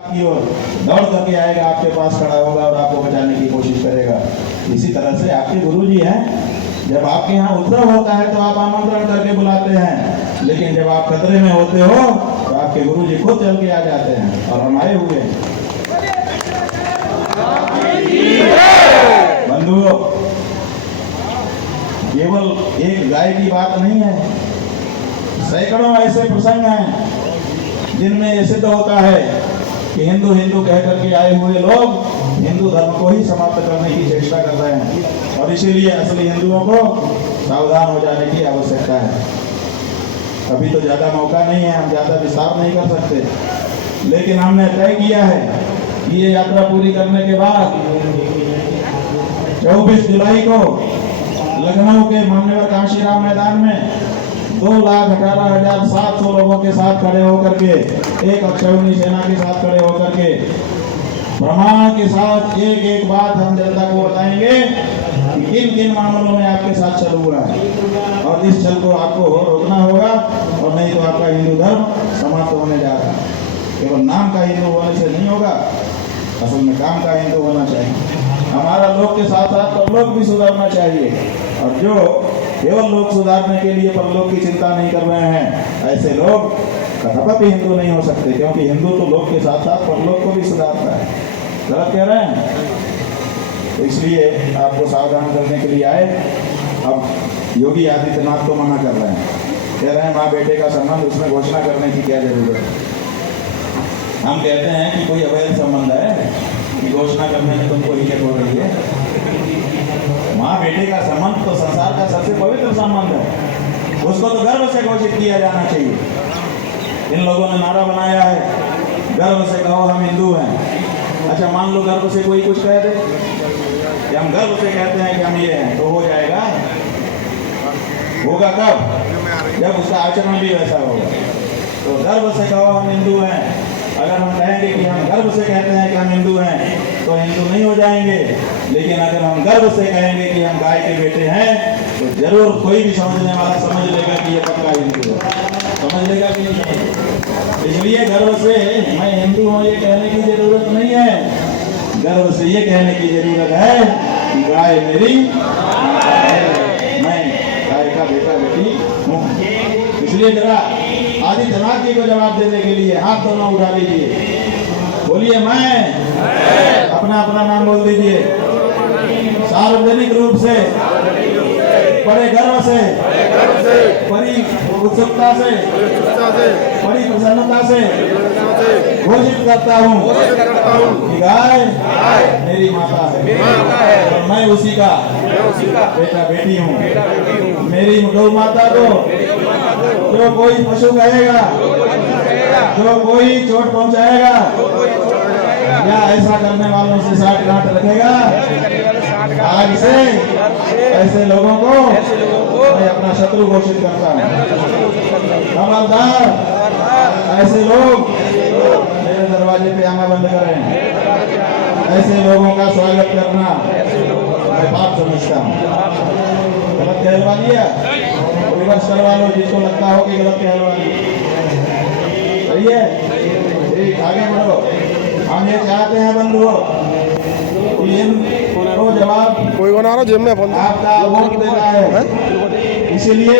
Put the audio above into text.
की ओर दौड़ करके आएगा, आपके पास खड़ा होगा और आपको बचाने की कोशिश करेगा। इसी तरह से आपके गुरुजी हैं, जब आपके यहाँ उत्सव होता है तो आप आमंत्रण करके बुलाते हैं, लेकिन जब आप खतरे में होते हो तो आपके गुरुजी खुद चल के आ जाते हैं और हम आए हुए हैं। बंधुओं, केवल एक गाय की बात नहीं है, सैकड़ों ऐसे प्रसंग हैं जिनमें ये सिद्ध होता है कि हिंदू हिंदू कह करके आए हुए लोग हिंदू धर्म को ही समाप्त करने की चेष्टा कर रहे हैं, और इसीलिए असली हिंदुओं को सावधान हो जाने की आवश्यकता है। अभी तो ज्यादा मौका नहीं है, हम ज्यादा विस्तार नहीं कर सकते, लेकिन हमने तय किया है कि ये यात्रा पूरी करने के बाद 24 जुलाई को लखनऊ के मान्यवर कांशीराम मैदान में 2,18,700 लोगों के साथ खड़े होकर के, एक अक्षौहिणी सेना के साथ खड़े होकर के प्रमाण के साथ एक एक बात हम जनता को बताएंगे कि किन किन मामलों में आपके साथ छल हुआ है, और इस छल को आपको रोकना होगा, और नहीं तो आपका हिंदू धर्म समाप्त होने जा रहा है। केवल नाम का हिंदू होने से नहीं होगा, असल में काम का हिंदू होना चाहिए। हमारा लोग के साथ साथ परलोक भी सुधारना चाहिए, और जो केवल लोग सुधारने के लिए परलोक की चिंता नहीं कर रहे हैं, ऐसे लोग कदापि हिंदू नहीं हो सकते, क्योंकि हिंदू तो लोग के साथ साथ परलोक को भी सुधारता है। गलत कह रहे हैं? तो इसलिए आपको सावधान करने के लिए आए। अब योगी आदित्यनाथ को मना कर रहे हैं, कह रहे हैं माँ बेटे का संबंध, उसमें घोषणा करने की क्या जरूरत है। हम कहते हैं कि कोई अवैध संबंध है कि घोषणा करने में तुमको हिचक हो रही है। माँ बेटे का संबंध तो संसार का सबसे पवित्र संबंध है, उसको तो गर्व से घोषित किया जाना चाहिए। इन लोगों ने नारा बनाया है, गर्व से कहो हम हिंदू हैं। अच्छा, मान लो गर्व से कोई कुछ कह दे कि हम गर्व से कहते हैं कि हम ये हैं, तो हो जाएगा? होगा कब? जब उसका आचरण भी वैसा होगा। तो गर्व से कहो हम हिंदू हैं, अगर हम कहेंगे कि हम गर्व से कहते हैं कि हम हिंदू हैं, तो हिंदू नहीं हो जाएंगे। लेकिन अगर हम गर्व से कहेंगे कि हम गाय के बेटे हैं, तो जरूर कोई भी समझने वाला समझ लेगा कि ये पक्का हिंदू है। समझ लेगा कि नहीं समझ? इसलिए गर्व से मैं हिंदू हूँ ये कहने की जरूरत नहीं है, गर्व से ये कहने की जरूरत है कि गाय मेरी, मैं गाय का बेटा बेटी हूँ। इसलिए जरा आदित्यनाथ जी को जवाब देने के लिए हाथ दोनों उठा लीजिए, बोलिए मैं, अपना अपना नाम बोल दीजिए, सार्वजनिक रूप से, बड़े गर्व से, बड़ी उत्सुकता से, बड़ी प्रसन्नता से घोषित करता हूँ कि गाय मेरी माता है और मैं उसी का बेटा बेटी हूँ। मेरी गौ माता को जो कोई पशु कहेगा, जो कोई चोट पहुंचाएगा या ऐसा करने वालों से साठ गांठ रखेगा, आज से ऐसे लोगों को मैं अपना शत्रु घोषित करता हूँ। खबरदार ऐसे लोग मेरे दरवाजे पे आना बंद करें। ऐसे लोगों का स्वागत करना मैं पाप समझता हूँ। गलत कहलवानी है, रिवर्स करवा लो जिसको लगता हो कि गलत कहलवानी। सही है, ठीक, आगे बढ़ो। हम ये चाहते हैं बंधुओं कि इनको जवाब कोई बना रहा जिम में आपका वोट देना है, इसलिए